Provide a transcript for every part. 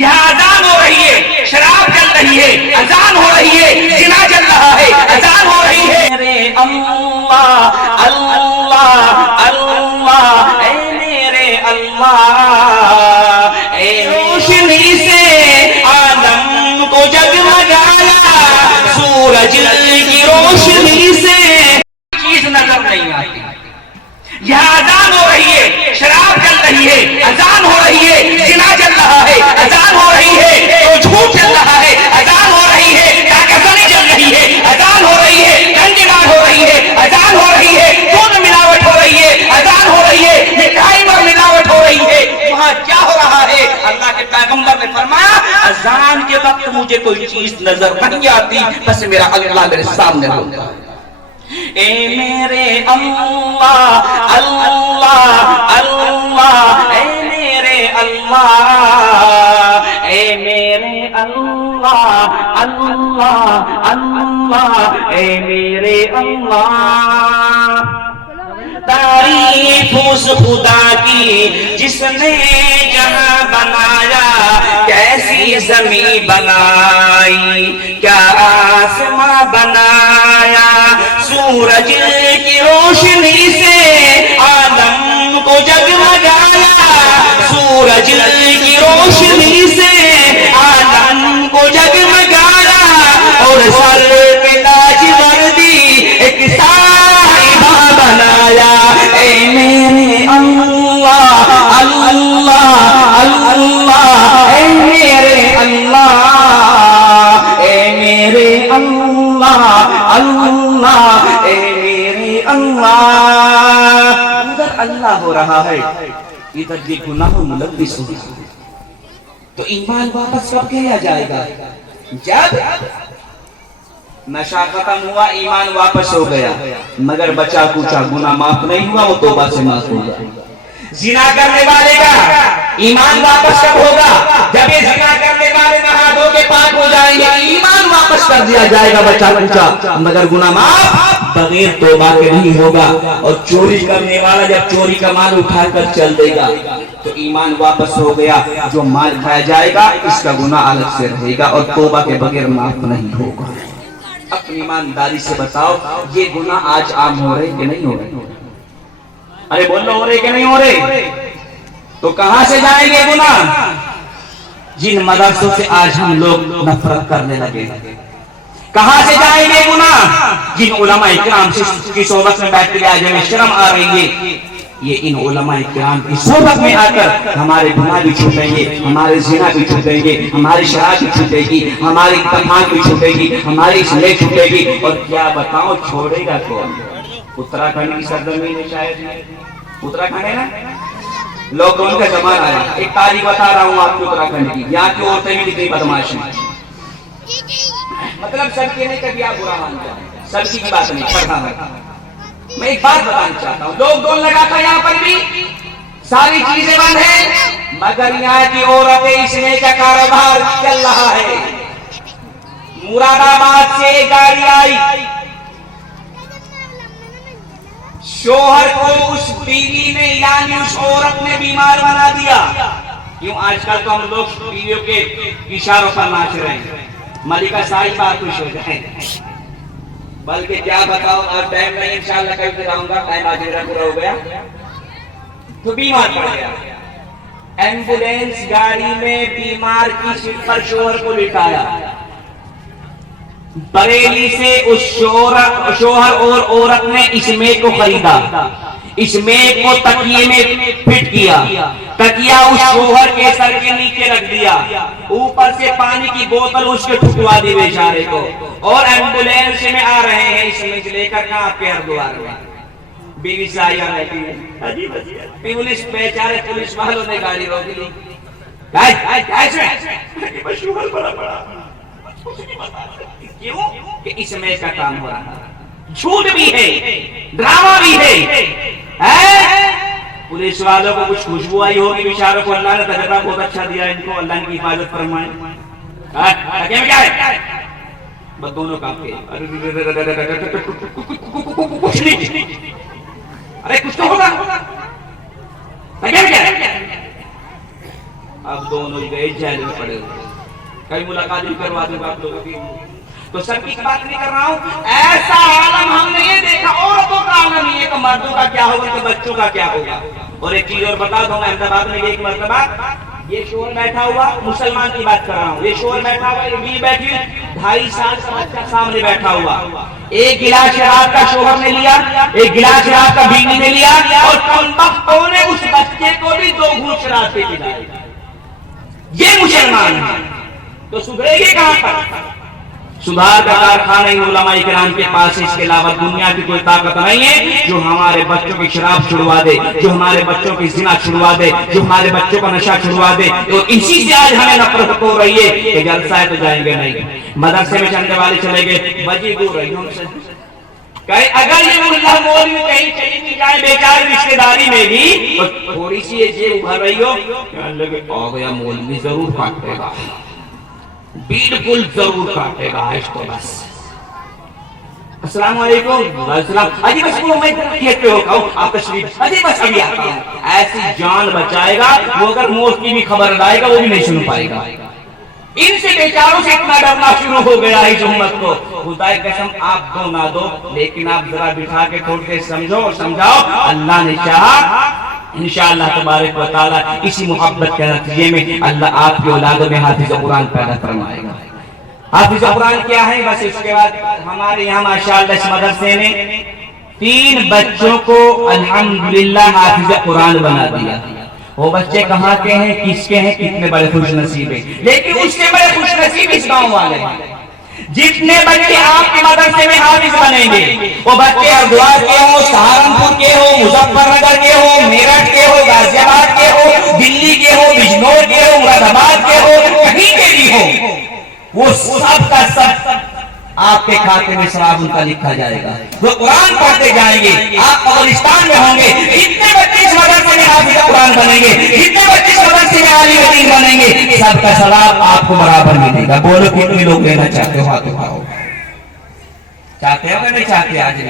یہاں اذان ہو رہی ہے، شراب چل رہی ہے، اذان ہو رہی ہے، زنا چل رہا ہے، اذان ہو رہی ہے۔ میرے اللہ اللہ اللہ، اے میرے اللہ، اے روشنی سے عالم کو جگمگایا، سورج کی روشنی سے چیز نظر نہیں آتی۔ یہاں اذان ہو رہی ہے، شراب چل رہی ہے، اذان ہو رہی ہے، زنا چل رہا ہے، اذان ہو رہی ہے، تو جھوٹ چل رہا ہے، اذان ہو رہی ہے، ڈاکہ چل رہی ہے، اذان ہو رہی ہے، گنجنار ہو رہی ہے، اذان ہو رہی ہے، دودھ ملاوٹ ہو رہی ہے، اذان ہو رہی ہے، مٹھائی پر ملاوٹ ہو رہی ہے۔ وہاں کیا ہو رہا ہے؟ اللہ کے پیغمبر نے فرمایا اذان کے وقت مجھے کوئی چیز نظر نہیں آتی، بس میرا اللہ میرے سامنے ہوتا ہے۔ اے میرے اللہ اللہ اللہ، اے میرے اللہ، اے میرے اللہ اللہ اللہ، اے میرے اللہ۔ تعریف اس خدا کی جس نے جہاں بنایا، کیسی زمین بنائی، کیا آسماں بنایا، سورج کی روشنی سے عالم کو جگمگایا، سورج کی روشنی سے عالم کو جگمگایا، اور سر پہ تاج وردی ایک صاحبہ بنایا۔ اے میرے اللہ اللہ اللہ، اے میرے اللہ، اے میرے اللہ اللہ، اے میرے اللہ۔ ادھر اللہ ہو رہا ہے، ادھر یہ گناہ ملبس ہو رہا ہے، تو ایمان واپس کب کیا جائے گا؟ جب نشہ ختم ہوا، ایمان واپس ہو گیا، مگر بچا کچا گناہ معاف نہیں ہوا، وہ توبہ سے معاف ہو گیا۔ زنا کرنے والے کا ایمان واپس کب ہوگا؟ جب یہ زنا کرنے والے نہا دھو کے پاک ہو جائیں گے، ایمان واپس کر دیا جائے گا بچا کچا، مگر گناہ معاف بغیر توبہ کے نہیں ہوگا۔ اور چوری کرنے والا جب چوری کا مال اٹھا کر چل دے گا تو ایمان واپس ہو گیا، جو مال کھایا جائے گا اس کا گناہ الگ سے رہے گا اور توبہ کے بغیر معاف نہیں ہوگا۔ اپنی ایمانداری سے بتاؤ، یہ گناہ آج عام ہو رہے کہ نہیں ہو رہے؟ ارے بولو، ہو رہے کہ نہیں ہو رہے؟ تو کہاں سے جائیں گے گناہ؟ جن مدرسوں سے آج ہم لوگ نفرت کرنے لگے، کہاں سے جائیں گے گناہ؟ جن علماء کرام کی صحبت میں بیٹھ کے آج ہمیں شرم آ رہی ہے، یہ ان علماء کرام کی صحبت میں آ کر ہمارے گناہ بھی چھوٹیں گے، ہمارے زنا بھی چھوٹیں گے، ہماری شراب بھی چھوٹے گی، ہماری تماک بھی چھوٹے گی، ہماری اسلام چھوٹے گی۔ اور کیا بتاؤں، چھوڑے گا کون؟ اتراکھنڈ کی سرزمین ہے، شاید اتراکھنڈ ہے نا، لاک ڈاؤن کا زمانہ آیا۔ ایک تاریخ بتا رہا ہوں آپ کو اتراکھنڈ کی، یہاں کی عورتیں بھی کتنی بدماش ہیں۔ مطلب سب کے نہیں، کبھی آپ برا مان جائیں، سب کی بات نہیں کرتا ہوں۔ میں ایک بات بتانا چاہتا ہوں، لوگ ڈول لگا تھا، یہاں پر بھی ساری چیزیں بند ہیں، مگر یہاں کی عورتیں اس میں کا کاروبار چل رہا ہے۔ مراد آباد سے ایک گاڑی آئی، شوہر کو اس بیوی نے یعنی اس عورت نے بیمار بنا دیا۔ کیوں آج کل تو ہم لوگ بیویوں کے اشاروں پر ناچ رہے ہیں، ملکہ صاحبہ خوش ہو جائیں، بلکہ کیا بتاؤ، اب ٹائم نہیں، انشاءاللہ کل پھر آؤں گا، ٹائم آج میرا پورا ہو گیا، تو بیمار پڑ گیا۔ ایمبولینس گاڑی میں بیمار کی سیٹ پر شوہر کو لٹایا، بریلی سے اس شوہر اور عورت نے اس میز کو خریدا، اس میز کو تکیے میں فٹ کیا، تکیہ اس شوہر کے سر کے نیچے رکھ دیا، اوپر سے پانی کی بوتل اس کے ٹھکوا دی بیچارے کو، اور ایمبولینس میں آ رہے ہیں اس میز لے کر، کہاں پیر دوار میں بیوی سایہ رہتی ہے، پولیس بیچارے پولیس والوں نے گاڑی روک لی، شوہر بڑا بڑا کیوں کہ اس میں کا کام ہو رہا ہے، جھوٹ بھی ہے، ڈرامہ بھی ہے۔ پولیس والوں کو کچھ خوشبو آئی ہوگی، بیچاروں کو اللہ نے تجربہ بہت اچھا دیا، ان کو اللہ کی حفاظت فرمائے۔ کیا ہے بس دونوں کام کے کچھ نہیں، ارے کچھ تو ہوگا، اب دونوں گئے جیل میں پڑے ہوئے، کئی ملاقات بھی کروا دوں گا آپ لوگوں کی، تو سب کی بات نہیں کر رہا ہوں، ایسا عالم ہم نے یہ دیکھا، عورتوں کا عالم یہ کہ مردوں کا کیا ہوگا تو بچوں کا کیا ہوگا۔ اور ایک چیز اور بتا دوں، میں احمدآباد میں ایک مرتبہ یہ شوہر بیٹھا ہوا، مسلمان کی بات کر رہا ہوں، یہ شوہر بیٹھا ہوا، یہ بیوی بیٹھی، 2.5 سال کا بچہ سامنے بیٹھا ہوا، ایک گلاس شراب کا شوہر نے لیا، ایک گلاس شراب کا بیوی نے لیا، اور کمبختوں نے اس بچے کو بھی 2 گھونٹ شراب پہ پلائے۔ یہ مسلمان ہے تو سدھرے گے کہاں پر؟ سدھار کا کارخانہ ہی علماء کرام کے پاس، اس کے علاوہ دنیا کی کوئی طاقت نہیں ہے جو ہمارے بچوں کی شراب چھڑوا دے، جو ہمارے بچوں کی زنا چھڑوا دے، جو ہمارے بچوں کا نشہ چھڑوا دے۔ تو اسی سے آج ہمیں نفرت ہو رہی ہے کہ جلسہ ہے تو جائیں گے نہیں، مدرسے میں چلنے والے چلے گئے، بجی دور رہی ہوں سے کہ اگر یہ ملا مولوی کہیں چلی نہیں جائے بیچاری رشتہ داری میں بھی، تو تھوڑی سی یہ ابھر رہی ہو کہنے لگے آ گیا مولوی، ضرور کاٹے گا، بالکل ضرور کاٹے گا آج تو بس۔ السلام علیکم، السلام، اجی بس وہ میں کہتے ہو کہوں آپ تشریف، اجی بس ابھی آتا ہوں، ایسی جان بچائے گا وہ، اگر موت کی بھی خبر لائے گا وہ بھی نہیں سن پائے گا۔ ان سے بیچاروں سے اتنا ڈرنا شروع ہو گیا ہے اس امت کو، خدا کی قسم آپ دو نہ دو، لیکن آپ ذرا بٹھا کے تھوڑ کے سمجھو اور سمجھاؤ، اللہ نے چاہا انشاءاللہ تبارک و تعالی اسی محبت کے نتیجے میں اللہ آپ کی اولادوں میں حافظ قرآن پیدا فرمائے گا۔ حافظ قرآن کیا ہے؟ بس اس کے بعد ہمارے یہاں ماشاءاللہ اس مدرسے نے 3 بچوں کو الحمدللہ حافظ قرآن بنا دیا۔ وہ بچے کہاں کے ہیں، کس کے ہیں، کتنے بڑے خوش نصیب ہیں، لیکن اس کے بڑے خوش نصیب اس گاؤں والے ہیں۔ جتنے بچے آپ کے مدرسے میں حافظ بنیں گے، وہ بچے ہردوار کے ہوں، سہارنپور کے ہوں، مظفر نگر کے ہوں، میرٹھ کے ہوں، غازی آباد کے ہوں، دلی کے ہوں، بجنور کے ہوں، مراد آباد کے ہوں، کہیں کے بھی ہوں، وہ سب کا سب آپ کے کھاتے میں ثواب ان کا لکھا جائے گا۔ وہ قرآن پڑھتے جائیں گے، آپ قبرستان میں ہوں گے، جتنے بچے اس مدرسے میں حافظ قرآن بنیں گے، جتنے بچے اس مدرسے میں عالم دین بنیں گے، سب کا ثواب آپ کو برابر ملے گا۔ بولو کتنے لوگ لینا چاہتے ہو؟ ہاتھ اٹھاؤ۔ چاہتے ہو کہ نہیں چاہتے؟ آج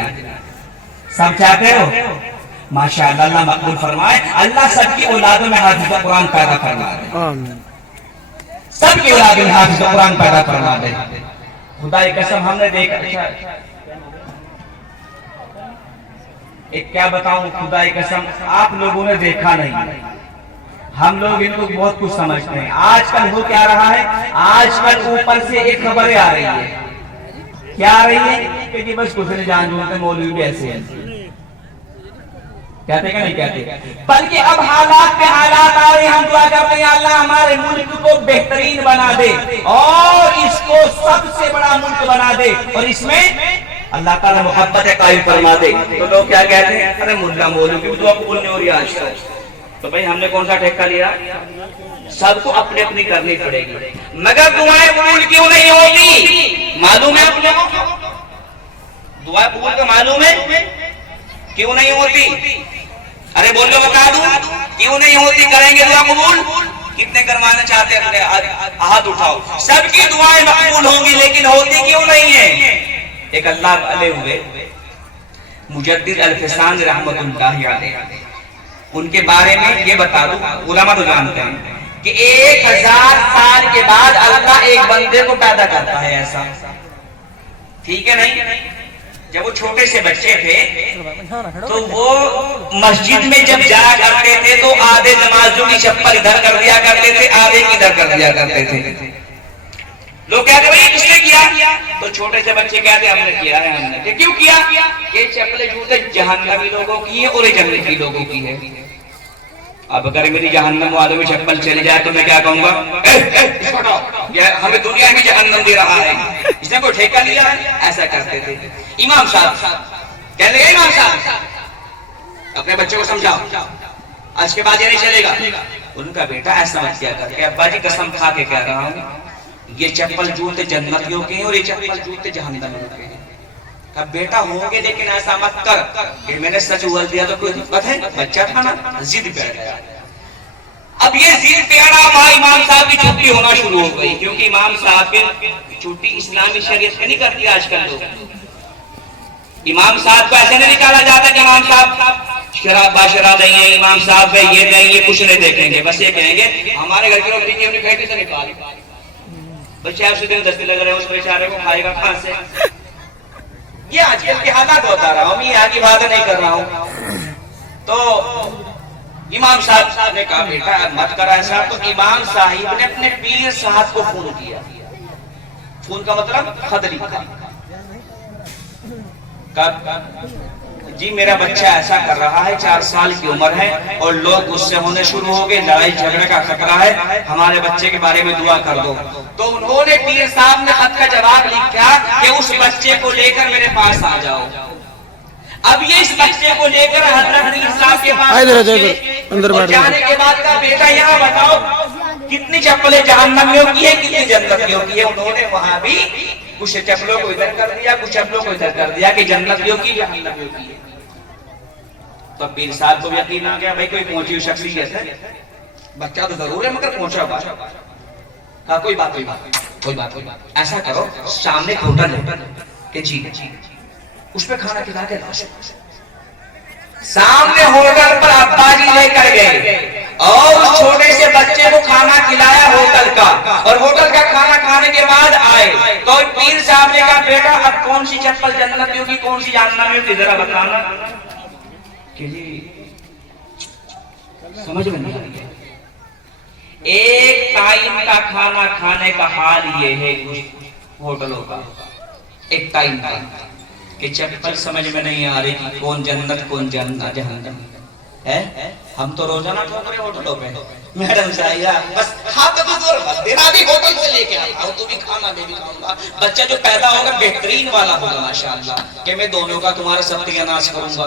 سب چاہتے ہو؟ ماشاءاللہ، اللہ مقبول فرمائے، اللہ سب کی اولادوں میں حافظ قرآن پیدا فرما دے، سب کی اولادوں میں حافظ قرآن پیدا فرما دے۔ خدا کی قسم ہم نے دیکھا، ایک کیا بتاؤں، خدا کی قسم آپ لوگوں نے دیکھا نہیں، ہم لوگ ان کو بہت کچھ سمجھتے ہیں۔ آج کل ہو کیا رہا ہے، آج کل اوپر سے ایک خبریں آ رہی ہے، کیا آ رہی ہے کہ جی بس کچھ نہیں جان جانتے، مولوی بھی ایسے ہیں، کہتے کہ نہیں کہتے؟ بلکہ اب حالات پہ حالات آ رہے ہیں، ہم دعا کرتے ہیں اللہ ہمارے ملک کو بہترین بنا دے اور اس کو سب سے بڑا ملک بنا دے، اور اس میں اللہ تعالیٰ محبت قائم فرما دے۔ تو لوگ کیا کہتے ہیں، ارے ملا مولوی بھی دعا قبول نہیں ہو رہی آج کل، تو بھائی ہم نے کون سا ٹھیکہ لیا؟ سب کو اپنی اپنی کرنی پڑے گی، مگر دعائیں قبول کیوں نہیں ہوتی؟ معلوم ہے آپ لوگوں کو دعا قبول کا معلوم ہے کیوں نہیں ہوتی؟ ارے بولو بتا دوں کیوں نہیں ہوتی؟ کریں گے دعا قبول؟ کتنے کروانا چاہتے ہیں؟ ہاتھ اٹھاؤ۔ سب کی دعائیں مقبول ہوں گی لیکن ہوتی کیوں نہیں ہے؟ ایک اللہ والے ہوئے مجدد الفسان رحمت اللہ علیہ، ان کے بارے میں یہ بتا دوں، علماء تو جانتے ہیں کہ 1000 سال کے بعد اللہ ایک بندے کو پیدا کرتا ہے، ایسا ٹھیک ہے نہیں؟ جب وہ چھوٹے سے بچے تھے تو وہ مسجد میں جب جایا کرتے تھے تو آدھے نمازوں کی چپل ادھر کر دیا کرتے تھے، آدھے کی ادھر کر دیا کرتے تھے۔ لوگ کہتے ہیں کس نے کیا؟ تو چھوٹے سے بچے کہتے ہیں ہم نے کیا ہے، ہم نے کیوں کیا؟ یہ چپلیں جوتے جہنمی لوگوں کی ہے اور یہ جنتی لوگوں کی ہے۔ اب اگر میری جہنم والوں میں چپل چلی جائے تو میں کیا کہوں گا؟ ہمیں دنیا میں جہنم دے رہا ہے، اس نے کوئی ٹھیکہ لیا ہے؟ ایسا کرتے تھے۔ امام صاحب کہنے لگے، امام صاحب اپنے بچے کو سمجھاؤ، آج کے بعد یہ نہیں چلے گا۔ ان کا بیٹا ایسا مت کیا کر کے، ابا جی قسم کھا کے کہہ رہا ہوں یہ چپل جوتے جنتیوں کے ہیں اور یہ چپل جوتے جہنمیوں کے ہیں۔ اب بیٹا ہوں گے لیکن ایسا مت کر کہ میں نے سچ بول دیا تو کوئی دقت ہے؟ بچہ تھا نا، ضد پہ گیا۔ اب یہ ضد پہ آنا امام صاحب کی چھٹی ہونا شروع ہو گئی، کیونکہ امام صاحب کی چھٹی اسلامی شریعت میں نہیں کرتی آج کل لوگ۔ امام صاحب کو ایسے نہیں نکالا جاتا کہ امام صاحب شراب باشرہ دیں گے امام صاحب پہ یہ دیں گے، کچھ نہیں دیکھیں گے، بس یہ کہیں گے ہمارے گھر کی روٹی کی انہیں کھیتی سے نکال بچے آپ سے دن دستے لگ رہے ہیں، اس بیچارے کو کھائے گا کہاں سے؟ یہ آج کل کے حالات بتا رہا ہوں، میں یہاں کی بات نہیں کر رہا ہوں۔ تو امام صاحب نے کہا بیٹا مت کرا ایسا، تو امام صاحب نے اپنے پیر صاحب کو فون کیا۔ فون کا مطلب خدری کا، جی میرا بچہ ایسا کر رہا ہے، 4 سال کی عمر ہے اور لوگ غصے ہونے شروع ہو گئے، لڑائی جھگڑے کا خطرہ ہے، ہمارے بچے کے بارے میں دعا کر دو۔ تو انہوں نے پیر صاحب نے خط کا جواب لکھا کہ اس بچے کو لے کر میرے پاس آ جاؤ۔ اب یہ اس بچے کو لے کر حضرت حنیف صاحب کے پاس اور جانے کے بعد کہا بیٹا یہاں بتاؤ کتنی چپلیں جہنمیوں کی ہے، کتنی جنتیوں کی ہے؟ انہوں نے وہاں بھی کچھ چپلوں کو ادھر کر دیا، کچھ چپلوں کو ادھر کر دیا کہ جنتیوں کی جہنمیوں کی ہے۔ تو پیر صاحب کو یقین آ گیا بھائی کوئی پہنچی ہوئی شخصیت ہے، بچہ تو ضرور ہے مگر پہنچا ہوا۔ ہاں کوئی بات ایسا کرو سامنے ہوٹل ہے کہ جی اس پہ کھانا کھلا کے لاؤ۔ سامنے ہوٹل پر ابا جی لے کر گئے اور اس چھوٹے سے بچے کو کھانا کھلایا ہوٹل کا، اور ہوٹل کا کھانا کھانے کے بعد آئے تو پیر صاحب نے کہا بیٹا اب کون سی چپل جنتیوں کی کون سی جہنمیوں کی ذرا بتانا۔ کہ جی سمجھ میں نہیں آئی۔ ایک ٹائم کا کھانا کھانے کا حال یہ ہے ہوٹلوں کا، ایک ٹائم کا کہ چپل سمجھ میں نہیں آ رہی کہ کون جنت کون جہنم ہے۔ ہم تو روزانہ ٹھوک رہے ہوٹلوں پہ، میڈم صاحب بس ہاتھ تو دور مت دینا، بھی ہوٹل سے لے کے آؤ تو بھی کھانا میں بھی کھاؤں گا، بچہ جو پیدا ہوگا بہترین والا ہوگا ماشاءاللہ کہ میں دونوں کا تمہارا ستیہ ناش کروں گا۔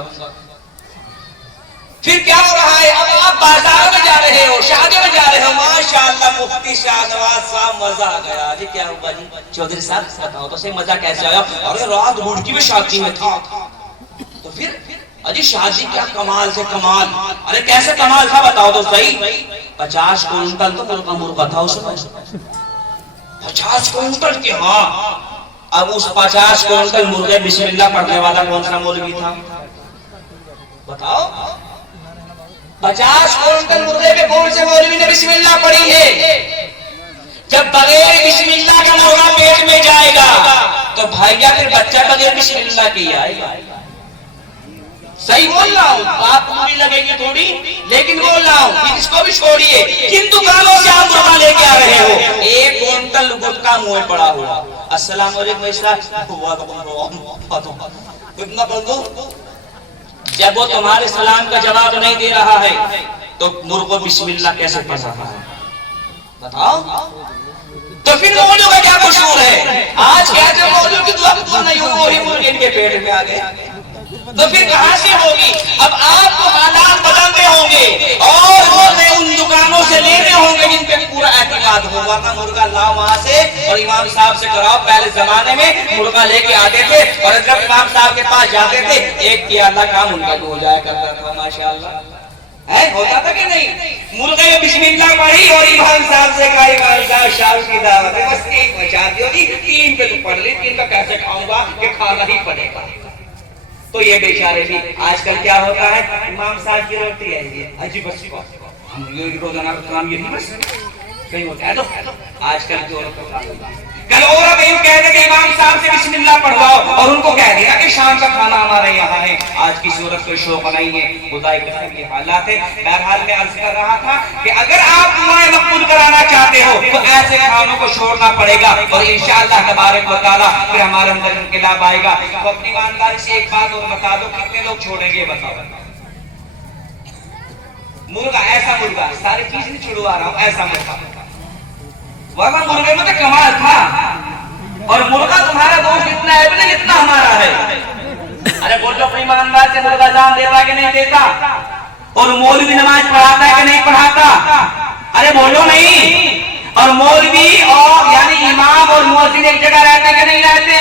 پھر کیا ہو رہا ہے؟ اب آپ بازار میں جا رہے ہو، شادی میں جا رہے ہو، ماشاءاللہ مفتی شاہ نواز صاحب مزہ آ گیا جی۔ کیا ہوا جی؟ چودھری صاحب بتاؤ تو صحیح مزہ کیسے آیا؟ ارے رات روڑکی میں شادی میں تھا۔ تو پھر اجی شادی کیا کمال سے کمال، ارے کیسے کمال تھا بتاؤ تو صحیح۔ 50 کوئنٹل تو مرغا تھا اس میں، 50 کوئنٹل کے۔ ہاں اب اس 50 کوئنٹل مرغے بسم اللہ پڑھنے والا کون سا مولوی تھا بتاؤ؟ 50 کوئنٹل مرغے پہ کون سے مولوی نے بسم اللہ پڑھی ہے؟ جب بغیر بسم اللہ کا مرغا پیٹ میں جائے گا تو بھائیا پھر بچہ بغیر بسم اللہ کی آئے گا۔ صحیح بول رہا ہوں، بات پوری لگے گی تھوڑی لیکن بول رہا ہوں کہ اس کو بھی چھوڑیے۔ کن دکانوں سے آپ مرغا لے کے آ رہے ہو؟ 1 کوئنٹل گٹکا منہ میں پڑا ہوا۔ السلام علیکم اتنا بول دو۔ جب وہ تمہارے سلام کا جواب نہیں دے رہا ہے تو مرغو بسم اللہ کیسے پڑھ رہا ہے بتاؤ؟ تو پھر مولوی کا کیا قصور ہے؟ آج کیا جو مولوی کی دعا نہیں ہوئی وہی مرغے ان کے پیٹ میں آ گئے، تو پھر کہاں سے ہوگی؟ اب آپ کو حالات بدلنے ہوں گے اور مرغے ان دکانوں سے لینے ہوں گے جن پہ پورا اعتماد ہوگا۔ نا مرغا لاؤ وہاں سے اور امام صاحب سے کراؤ۔ پہلے زمانے میں مرغا لے کے آتے تھے اور جب امام صاحب کے پاس جاتے تھے ایک کیا اللہ کام ان کا ہو جایا کرتا تھا ماشاءاللہ۔ ہوتا تھا کہ نہیں؟ مرغے میں بسم اللہ پڑھی اور امام صاحب سے کہا امام صاحب شام کی دعوت ہے بس ایک بچا دیو جی، 3 پہ تو پڑھ لی، 3 کا کیسے کھاؤں گا کہ کھانا ہی پڑے گا۔ تو یہ بیچارے بھی آج کل کیا ہوتا ہے؟ امام صاحب کی روٹی ہے یہ اجی بس ہم یہ روزانہ کا کام یہ نہیں بس کہیں ہوتا ہے۔ تو آج کل کی عورتوں کا کل عورت یوں کہہ دے کہ امام صاحب سے بسم اللہ پڑھواؤ اور ان کو کہہ دیا کہ شام کا کھانا ہمارے یہاں ہے۔ آج کی صورت کوئی شوق نہیں ہے، خدا کی قسم یہ حالات ہے۔ بہرحال میں عرض کر رہا تھا کہ اگر آپ دعائیں مقبول کرانا چاہتے ہو تو ایسے کھانوں کو چھوڑنا پڑے گا اور انشاءاللہ تبارک و تعالیٰ پھر ہمارے اندر انقلاب آئے گا۔ تو اپنی ایمانداری سے ایک بات اور بتا دو، کتنے لوگ چھوڑیں گے بتاؤ؟ مرغا ایسا مرغا ساری چیز نہیں چھڑوا رہا ہوں، ایسا مرغا ورنہ مرغے میں تو کمال تھا اور مرغا تمہارا دوست اتنا ہے بھی نہیں جتنا ہمارا ہے۔ ارے بول لو ایماندار سے مرغا جان دیتا کہ نہیں دیتا؟ اور مولوی نماز پڑھاتا ہے کہ نہیں پڑھاتا؟ ارے بولو نہیں۔ اور مولوی اور یعنی امام اور مؤذن ایک جگہ رہتے کہ نہیں رہتے؟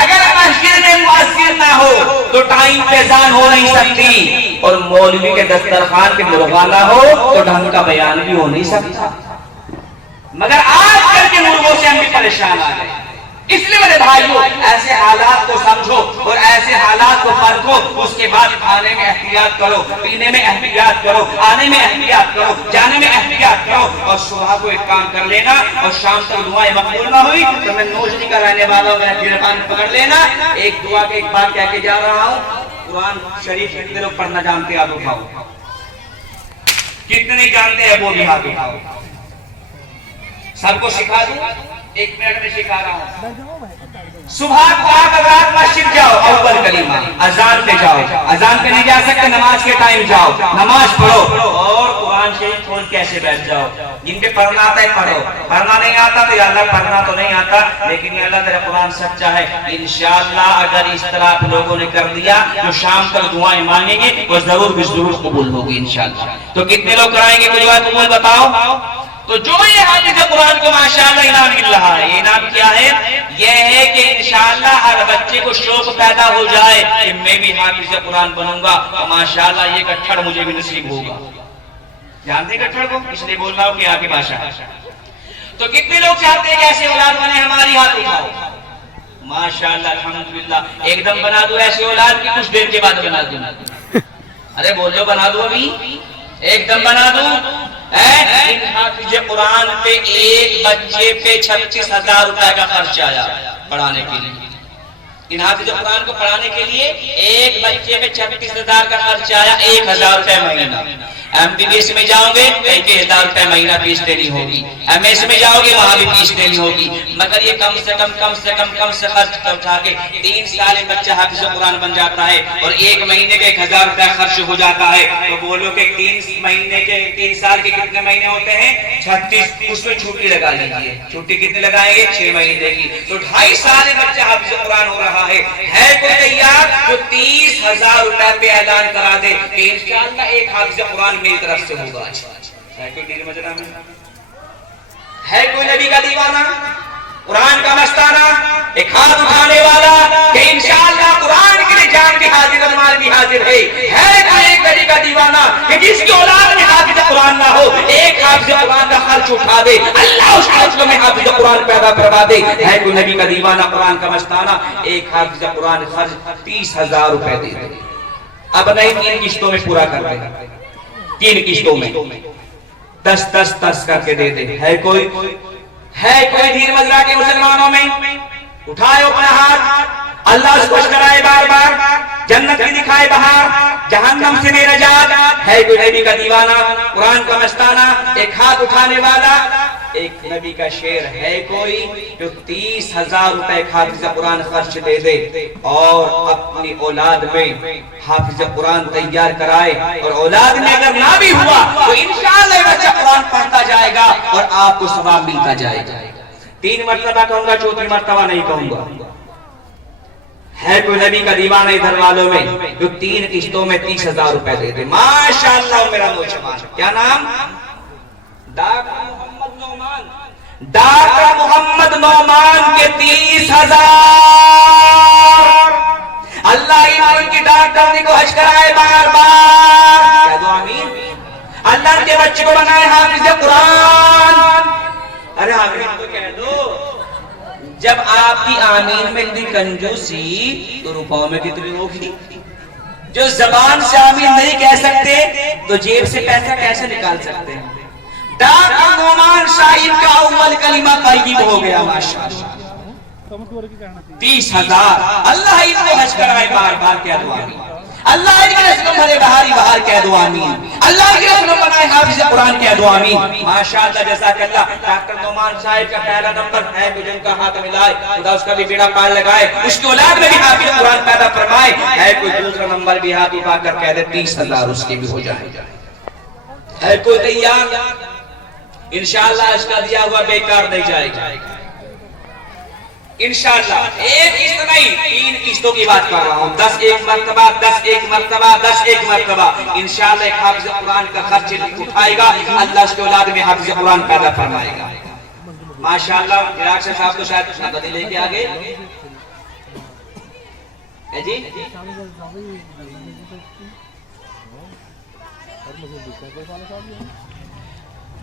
اگر مسجد میں مؤذن نہ ہو تو ٹائم پہ اذان ہو نہیں سکتی، اور مولوی کے دسترخوان پہ مرغا نہ ہو تو ڈھنگ کا بیان بھی ہو نہیں سکتا۔ مگر آج کل کے مرغوں سے ہم بھی پریشان آ گئے۔ اس لیے میرے بھائیوں ایسے حالات کو سمجھو اور ایسے حالات کو پرکھو، اس کے بعد کھانے میں احتیاط کرو، پینے میں احتیاط کرو، آنے میں احتیاط کرو، جانے میں احتیاط کرو، اور صبح کو ایک کام کر لینا اور شام تک دعائیں مقبول نہ ہوئی تو میں نوجنی کا رہنے والا ہوں، میرا گرفان پکڑ لینا، ایک دعا کے ایک بات کہہ کے جا رہا ہوں۔ قرآن شریف کتنے لوگ پڑھنا جانتے ہیں؟ ہاتھ اٹھاؤ۔ کتنے نہیں جانتے ہیں؟ وہ بھی ہاتھ اٹھاؤ۔ سب کو سکھا دوں؟ ایک منٹ میں سکھا رہا ہوں۔ صبح کو آپ رات مسجد جاؤ، اول کلمہ اذان پہ جاؤ، اذان پہ نہیں جا سکتے نماز کے ٹائم جاؤ، نماز پڑھو اور قرآن شریف کھول کیسے بیٹھ جاؤ۔ جن کے پڑھنا آتا ہے پڑھو، پڑھنا نہیں آتا تو یا اللہ پڑھنا تو نہیں آتا لیکن یا اللہ تیرا قرآن سچا ہے، انشاءاللہ اگر اس طرح آپ لوگوں نے کر دیا تو شام تک دعائیں مانگیں گے وہ ضرور بھی ضرور قبول ہوگی انشاءاللہ۔ تو کتنے لوگ کرائیں گے دعائیں قبول بتاؤ؟ تو جو یہ حافظ قرآن کو ماشاءاللہ انعام مل رہا ہے، یہ انعام کیا ہے؟ یہ ہے کہ انشاءاللہ ہر بچے کو شوق پیدا ہو جائے کہ میں بھی حافظ قرآن بنوں گا اور ماشاءاللہ یہ گٹھڑ مجھے بھی نصیب ہوگا۔ جانتے ہیں گٹھڑ کو؟ اس لیے بول رہا ہوں کہ آپ کی بھاشا ہے۔ تو کتنے لوگ چاہتے ہیں کہ ایسے اولاد بنے ہماری؟ ہاتھ اٹھاؤ۔ ماشاءاللہ الحمدللہ۔ ایک دم بنا دو ایسے اولاد کی کچھ دیر کے بعد بنا دوں۔ ارے بولو بنا دو ابھی، ایک دم بنا دوں۔ ان حافظ قرآن پہ ایک بچے پہ 36,000 روپے کا خرچ آیا پڑھانے کے لیے۔ ان حافظ قرآن کو پڑھانے کے لیے ایک بچے پہ 36,000 کا خرچ آیا، 1,000 روپے مہینہ۔ ایم بی بی ایس میں جاؤ گے 1,000 روپے مہینہ فیس دینی ہوگی، ایم ایس میں جاؤ گے وہاں بھی فیس دینی ہوگی، مگر یہ کم سے خرچ اٹھا کے 3 سال بچہ حافظ قرآن بن جاتا ہے اور ایک مہینے کے 1,000 روپے خرچ ہو جاتا ہے۔ تو بولو کہ 3 سال کے کتنے مہینے ہوتے ہیں؟ 36۔ اس میں چھٹی لگا لیجیے، چھٹی کتنی لگائیں گے؟ 6 مہینے کی، تو 2.5 سال بچہ حافظ قرآن ہو رہا ہے۔ ہے کوئی تیار جو 30,000 روپے پہ اعلان کرا دے کہ انشاءاللہ ایک حافظ قرآن میری طرف سے ہوگا؟ ہے کوئی دل مجرا میں؟ ہے کوئی نبی کا دیوانہ، قرآن کا مستانہ، ایک ہاتھ اٹھانے والا کہ انشاءاللہ قرآن کے لیے جان بھی حاضر اور مال بھی حاضر ہے؟ ہے کوئی ایک نبی کا دیوانہ کہ جس کی اولاد میں حافظ قرآن نہ ہو ایک حافظ قرآن کا خرچ اٹھا دے، اللہ اس حافظ میں حافظ قرآن پیدا کروا دے؟ ہے کوئی نبی کا دیوانہ، قرآن کا مستانہ، ایک حافظ قرآن خرچ 30,000 روپے دے دے؟ اب نہیں 3 قسطوں میں پورا کر دے، 3 قسطوں میں 10 کر کے دے دے۔ ہے کوئی دھیر مزرا کے مسلمانوں میں؟ اٹھائے اپنا ہاتھ، اللہ اس کو کرائے بار بار، جنت کی دکھائے بہار، جہنم سے دے نجات۔ ہے کوئی نبی کا دیوانہ، قرآن کا مستانہ، ایک ہاتھ اٹھانے والا؟ ایک نبی کا شعر ہے کوئی جو 30,000 روپے حافظ قرآن خرچ دے دے اور اپنی اولاد میں حافظ قرآن تیار کرائے اور اولاد میں اگر نہ بھی ہوا تو انشاءاللہ بچہ قرآن پڑھتا جائے گا اور آپ کو ثواب ملتا جائے گا۔ 3 مرتبہ کہوں گا، 4تھی مرتبہ نہیں کہوں گا۔ ہے کوئی نبی کا دیوانہ ادھر والوں میں جو 3 قسطوں میں 30,000 روپے دے دے؟ ماشاءاللہ میرا نوجوان، کیا نام؟ ڈاکٹر محمد نعمان کے 30,000۔ اللہ ان کی ڈاکٹر کو حج کرائے بار بار، کہہ دو آمین۔ اللہ ان کے بچے کو بنائے حافظ قرآن۔ ارے آمین تو کہہ دو۔ جب آپ کی آمین میں اتنی کنجوسی تو روپوں میں کتنی ہوگی؟ جو زبان سے آمین نہیں کہہ سکتے تو جیب سے پیسہ کیسے نکال سکتے ہیں؟ ڈاکٹر نعمان صاحب کا اول کلمہ طیب ہو گیا ماشاءاللہ۔ 30,000۔ اللہ ان کو حج کرائے بار بار، کہہ دو آمین۔ اللہ ان کے رسول بھرے بہاری بہار، کہہ دو آمین۔ اللہ کے رسول بنائے حافظ قرآن، کہہ دو آمین۔ ماشاءاللہ جزاک اللہ۔ ڈاکٹر نعمان صاحب کا پہلا نمبر ہے کہ جن کا ہاتھ ملائے خدا اس کا بھی بیڑا پار لگائے، اس کی اولاد میں بھی حافظ قرآن پیدا فرمائے۔ ہے کوئی دوسرا نمبر بھی ہاتھ اٹھا کر کہہ دے 30,000 اس کے بھی ہو جائے۔ ہے کوئی تیار؟ انشاءاللہ اس کا دیا ہوا بیکار نہیں جائے گا انشاءاللہ۔ ایک قسط نہیں، 3 قسطوں کی بات کر رہا ہوں۔ 10 ایک مرتبہ، 10 ایک مرتبہ، 10 ایک مرتبہ۔ انشاءاللہ ایک حافظ قرآن کا خرچ اٹھائے گا، اللہ اس کے اولاد میں حافظ قرآن پیدا فرمائے گا ماشاءاللہ۔ عراق سے صاحب تو شاید کچھ نہ بدلے کے آگے ہے جی۔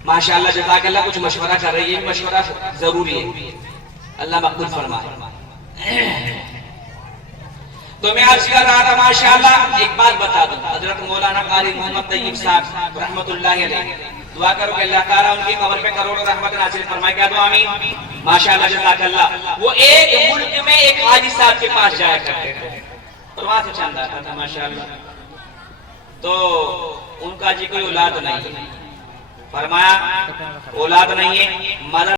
ماشاءاللہ جزاک اللہ۔ کچھ مشورہ کر رہی ہے، مشورہ ضروری ہے۔ اللہ مقبول فرمائے۔ تو میں عرض کر رہا تھا ماشاءاللہ ایک بات بتا دوں، حضرت مولانا قاری محمد طیب صاحب رحمت اللہ علیہ، دعا کرو کہ اللہ تعالیٰ ان کی قبر پہ کروڑوں رحمت نازل فرمائے، کیا دو آمین؟ ماشاءاللہ جزاک اللہ۔ وہ ایک ملک میں ایک حاجی صاحب کے پاس جایا کرتے تھے اور وہاں سے چند آتا تھا ماشاءاللہ۔ تو ان کا جی کوئی اولاد نہیں، فرمایا اولاد نہیں ہے، مدد